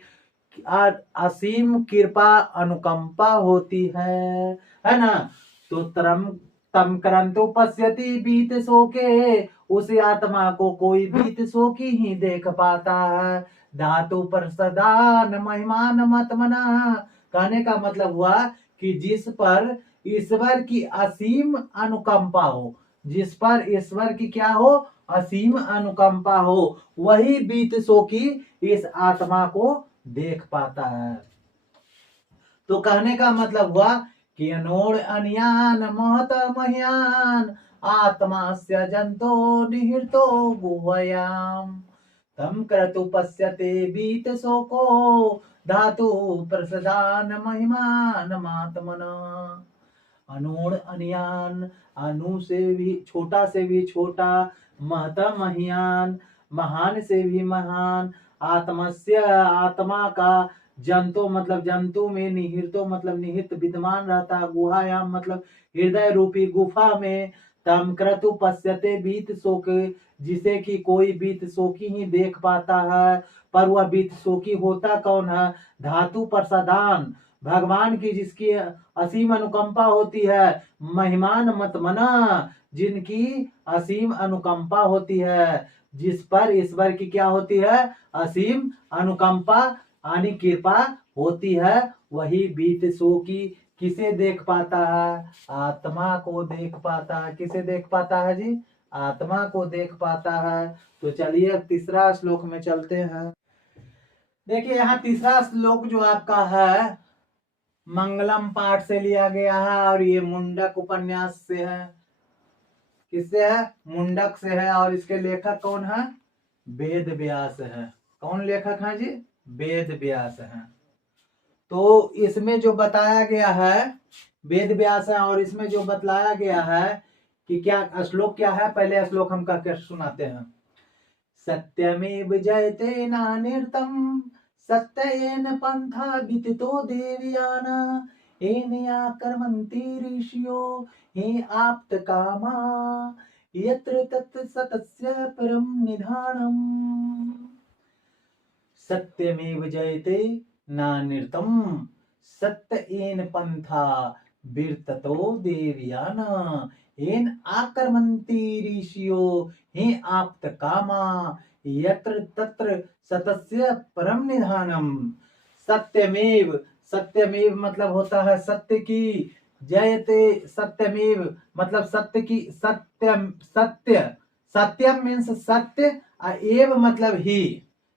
असीम कृपा अनुकंपा होती है ना। तो तम करंतु पश्यति बीत शोके, उस आत्मा को कोई बीत शोकी ही देख पाता है। धातु प्रसदान महिमान मत मना, कहने का मतलब हुआ कि जिस पर ईश्वर की असीम अनुकंपा हो, जिस पर ईश्वर की क्या हो? असीम अनुकंपा हो, वही बीत शोकी इस आत्मा को देख पाता है। तो कहने का मतलब हुआ कि अनोड़ अनियान महत महियान आत्मास्य जंतो निहितो गुह्याम तम क्रतु पश्यते बीत शोको धातु प्रसदान महिमान मात्मना। अनोड़ अनियान, अनु से भी छोटा से भी छोटा, महता महियान महान से भी महान, आत्मस्य आत्मा का, जंतु मतलब जंतु में, निहितो मतलब निहित विद्यमान रहता, गुहायाम मतलब हृदय रूपी गुफा में, तम क्रतु पश्यते बीत शोक, जिसे कि कोई बीत शोकी ही देख पाता है। पर वह बीत शोकी होता कौन है? धातु प्रसादान, भगवान की जिसकी असीम अनुकंपा होती है, महिमान मत मना, जिनकी असीम अनुकंपा होती है, जिस पर ईश्वर की क्या होती है? असीम अनुकंपा यानी कृपा होती है, वही बीत शोकी किसे देख पाता है? आत्मा को देख पाता है। किसे देख पाता है जी? आत्मा को देख पाता है। तो चलिए अब तीसरा श्लोक में चलते हैं। देखिए यहाँ तीसरा श्लोक जो आपका है मंगलम पाठ से लिया गया है और ये मुंडक उपन्यास से है। किससे है? मुंडक से है। और इसके लेखक कौन है? वेद व्यास है। कौन लेखक है जी? वेद व्यास है। तो इसमें जो बताया गया है वेद व्यास है, और इसमें जो बतलाया गया है कि क्या श्लोक क्या है, पहले श्लोक हम कहकर सुनाते हैं। सत्यमेव जयते नानिर्तम सत्येन पंथा विदितो देवयाना एनया कर्मन्ति ऋषियो हे आप्त कामा यत्र तत् सतस्य परम निधानम। सत्यमेव जयते नानिर्तम सत्य एन पंथा विरततो देवयाना एन आकर्मन्ति ऋषियो हे आप्त कामा यत्र तत्र सतस्य परम निधानम। सत्यमेव, सत्यमेव मतलब होता है सत्य की जयते सत्यमेव मतलब सत्य की सत्यम सत्य सत्यम मीन्स सत्य एव मतलब ही।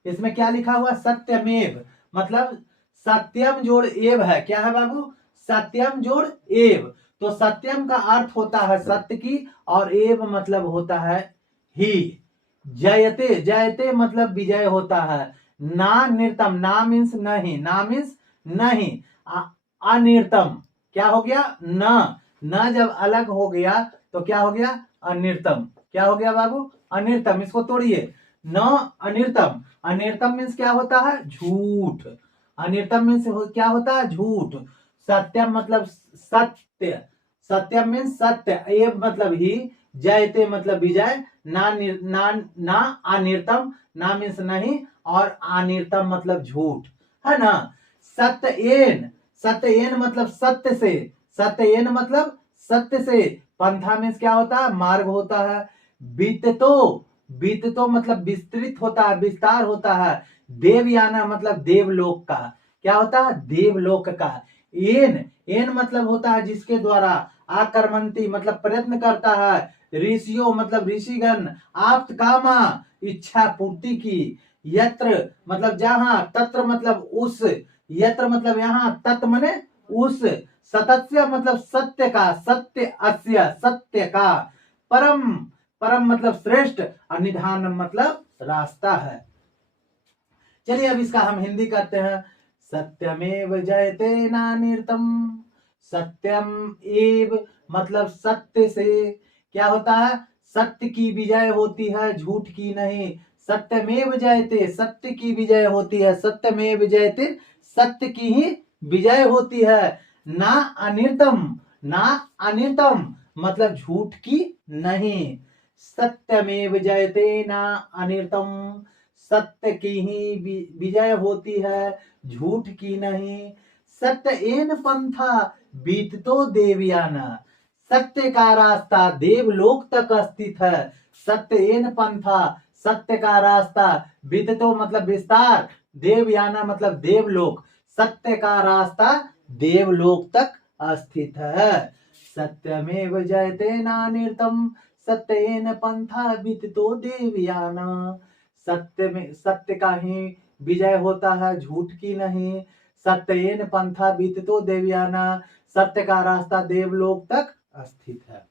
इसमें क्या लिखा हुआ सत्यमेव मतलब सत्यम जोड़ एव है। क्या है बाबू? सत्यम जोड़ एव। तो सत्यम का अर्थ होता है सत्य की और एव मतलब होता है ही। जयते जयते मतलब विजय होता है। ना निर्तम ना मीन्स नहीं ना मीन्स नहीं। अनिर्तम क्या हो गया? न जब अलग हो गया तो क्या हो गया? अनिर्तम। क्या हो गया बाबू? अनिर्तम। इसको तोड़िए। न अनिर्तम। अनिर्तम मीन्स क्या होता है? झूठ। अनिर्तम मीन्स क्या होता है? झूठ। सत्यम मतलब सत्य। सत्यम मीन्स सत्य। एव मतलब ही। जयते मतलब विजय। ना अनिर्तम ना मीन्स नहीं और अनिर्तम मतलब झूठ है ना। सत्यएन सत्यएन मतलब सत्य से। सत्यएन मतलब सत्य से। पंथा मीन्स क्या होता है? मार्ग होता है। बीततो बीततो मतलब विस्तृत होता है विस्तार होता है। देवयाना मतलब देवलोक का। क्या होता है? देवलोक का। एन एन मतलब होता है जिसके द्वारा। आकर्मंती मतलब प्रयत्न करता है। ऋषियों मतलब ऋषिगण। आप्त कामा इच्छा पूर्ति की। यत्र मतलब जहां। तत्र मतलब उस। यत्र मतलब यहाँ। तत् मने उस। सतस्य मतलब सत्य का। सत्य अस्य सत्य का। परम परम मतलब श्रेष्ठ और निधान मतलब रास्ता है। चलिए अब इसका हम हिंदी करते हैं। सत्यमेव जयते नानिर्तम। सत्यम एव मतलब सत्य से क्या होता है? सत्य की विजय होती है झूठ की नहीं। सत्यमेव जयते सत्य की विजय होती है। सत्यमेव जयते सत्य की ही विजय होती है। ना अनिर्तम ना अनिर्तम मतलब झूठ की नहीं। सत्यमेव जयते ना अनिर्तम सत्य की ही विजय होती है झूठ की नहीं। सत्य एन पंथा बीततो देवयाना सत्य का रास्ता देवलोक तक स्थित है। सत्य एन पंथा सत्य का रास्ता। बीततो मतलब विस्तार। देवयाना मतलब देवलोक। सत्य का रास्ता देवलोक तक स्थित है। सत्यमेव जयते नानिर्तम सत्येन पंथा बीततो देवयाना। सत्य में सत्य का ही विजय होता है झूठ की नहीं। सत्येन पंथा बीततो देवयाना सत्य का रास्ता देवलोक तक स्थित है।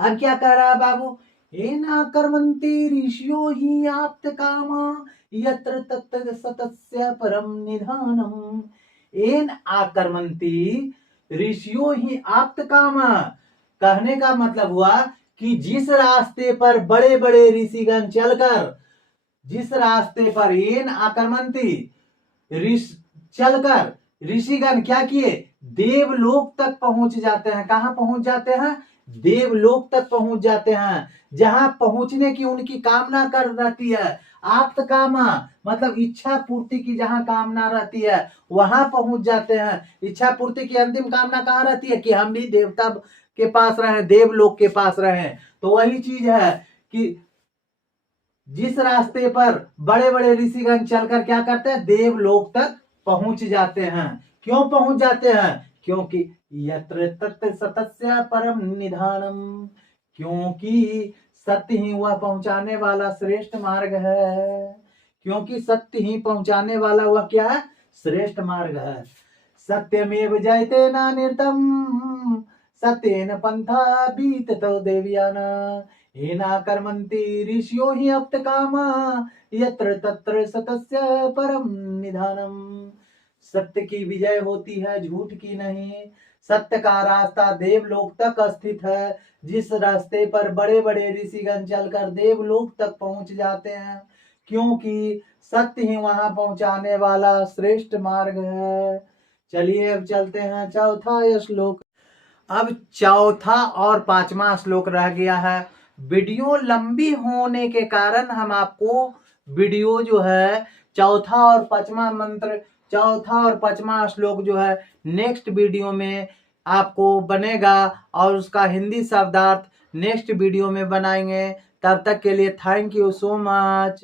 अब क्या कह रहा है बाबू? एना कर्मन्ति ऋषियो ही आप्त कामा यत्र तत्र सतस्य परम निधानम। एन आकर्मन्ति ऋषियो ही आप्त कामा। कहने का मतलब हुआ कि जिस रास्ते पर बड़े बड़े ऋषिगण चलकर जिस रास्ते पर एन आकर्मन्ति चलकर ऋषिगण क्या किए? देवलोक तक पहुंच जाते हैं। कहां पहुंच जाते हैं? देवलोक तक पहुंच जाते हैं। जहां पहुंचने की उनकी कामना कर रहती है। आप्त कामा मतलब इच्छा पूर्ति की जहां कामना रहती है वहां पहुंच जाते हैं। इच्छा पूर्ति की अंतिम कामना कहां रहती है? कि हम भी देवता के पास रहे देवलोक के पास रहे। तो वही चीज है कि जिस रास्ते पर बड़े बड़े ऋषिगण चलकर क्या करते हैं? देवलोक तक पहुंच जाते हैं। क्यों पहुंच जाते हैं? क्योंकि यत्र तत्र सतस्य परम निधानम क्योंकि सत्य ही वह पहुंचाने वाला श्रेष्ठ मार्ग है। क्योंकि सत्य ही पहुंचाने वाला वह क्या है? श्रेष्ठ मार्ग है। सत्यमेव जयते नानिर्तम सत्येन पंथा बीततो देवयाना। एना कर्मन्ति ऋषियो हि अप्त कामा यत्र तत्र सतस्य परम निधानम। सत्य की विजय होती है झूठ की नहीं। सत्य का रास्ता देवलोक तक स्थित है। जिस रास्ते पर बड़े बड़े ऋषिगण चलकर देवलोक तक पहुंच जाते हैं क्योंकि सत्य ही वहां पहुंचाने वाला श्रेष्ठ मार्ग है। चलिए अब चलते हैं चौथा श्लोक। अब चौथा और पांचवा श्लोक रह गया है। वीडियो लंबी होने के कारण हम आपको वीडियो जो है चौथा और पांचवा मंत्र चौथा और पांचवा श्लोक जो है नेक्स्ट वीडियो में आपको बनेगा और उसका हिंदी शब्दार्थ नेक्स्ट वीडियो में बनाएंगे। तब तक के लिए थैंक यू सो मच।